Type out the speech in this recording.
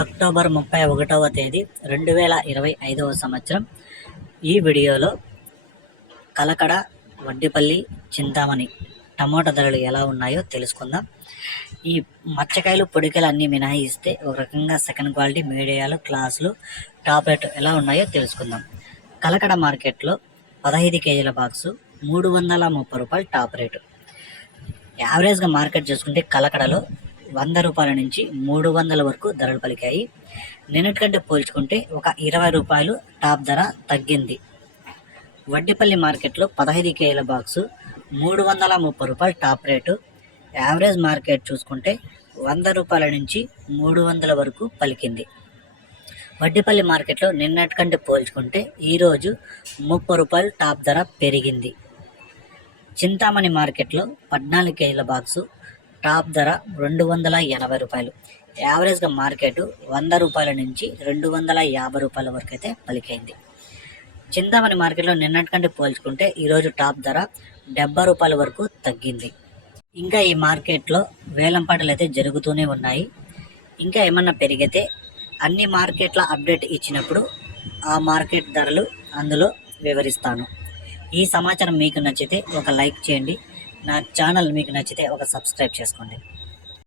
October 31వ తేదీ 2025వ సంవత్సరం. ఈ వీడియోలో కలకడ, వడ్డిపల్లి, చింతామణి టమోటా ధరలు ఎలా ఉన్నాయో తెలుసుకుందాం. ఈ మచ్చకాయలు, పొడికాయలు అన్నీ మినహాయిస్తే ఒక రకంగా సెకండ్ క్వాలిటీ, మీడియాలు, క్లాసులు, టాప్ రేట్ ఎలా ఉన్నాయో తెలుసుకుందాం. కలకడ మార్కెట్లో 15 కేజీల బాక్సు 330 రూపాయలు టాప్ రేటు. యావరేజ్గా మార్కెట్ చూసుకుంటే కలకడలో 100 రూపాయల నుంచి 300 వరకు ధరలు పలికాయి. నిన్నటికంటే పోల్చుకుంటే ఒక 20 రూపాయలు టాప్ ధర తగ్గింది. వడ్డిపల్లి మార్కెట్లో 15 కేజీల బాక్సు 330 రూపాయలు టాప్ రేటు. యావరేజ్ మార్కెట్ చూసుకుంటే 100 రూపాయల నుంచి 300 వరకు పలికింది. వడ్డిపల్లి మార్కెట్లో నిన్నటికంటే పోల్చుకుంటే ఈరోజు 30 రూపాయలు టాప్ ధర పెరిగింది. చింతామణి మార్కెట్లో 14 కేజీల బాక్సు టాప్ ధర 280 రూపాయలు. యావరేజ్గా మార్కెట్ 100 రూపాయల నుంచి 250 రూపాయల వరకు అయితే పలికైంది. చింతామణి మార్కెట్లో నిన్నటికంటే పోల్చుకుంటే ఈరోజు టాప్ ధర 70 రూపాయల వరకు తగ్గింది. ఇంకా ఈ మార్కెట్లో వేలంపాటలు అయితే జరుగుతూనే ఉన్నాయి. ఇంకా ఏమన్నా పెరిగితే అన్ని మార్కెట్ల అప్డేట్ ఇచ్చినప్పుడు ఆ మార్కెట్ ధరలు అందులో వివరిస్తాను. ఈ సమాచారం మీకు నచ్చితే ఒక లైక్ చేయండి. నా ఛానల్ మీకు నచ్చితే ఒక సబ్స్క్రైబ్ చేసుకోండి.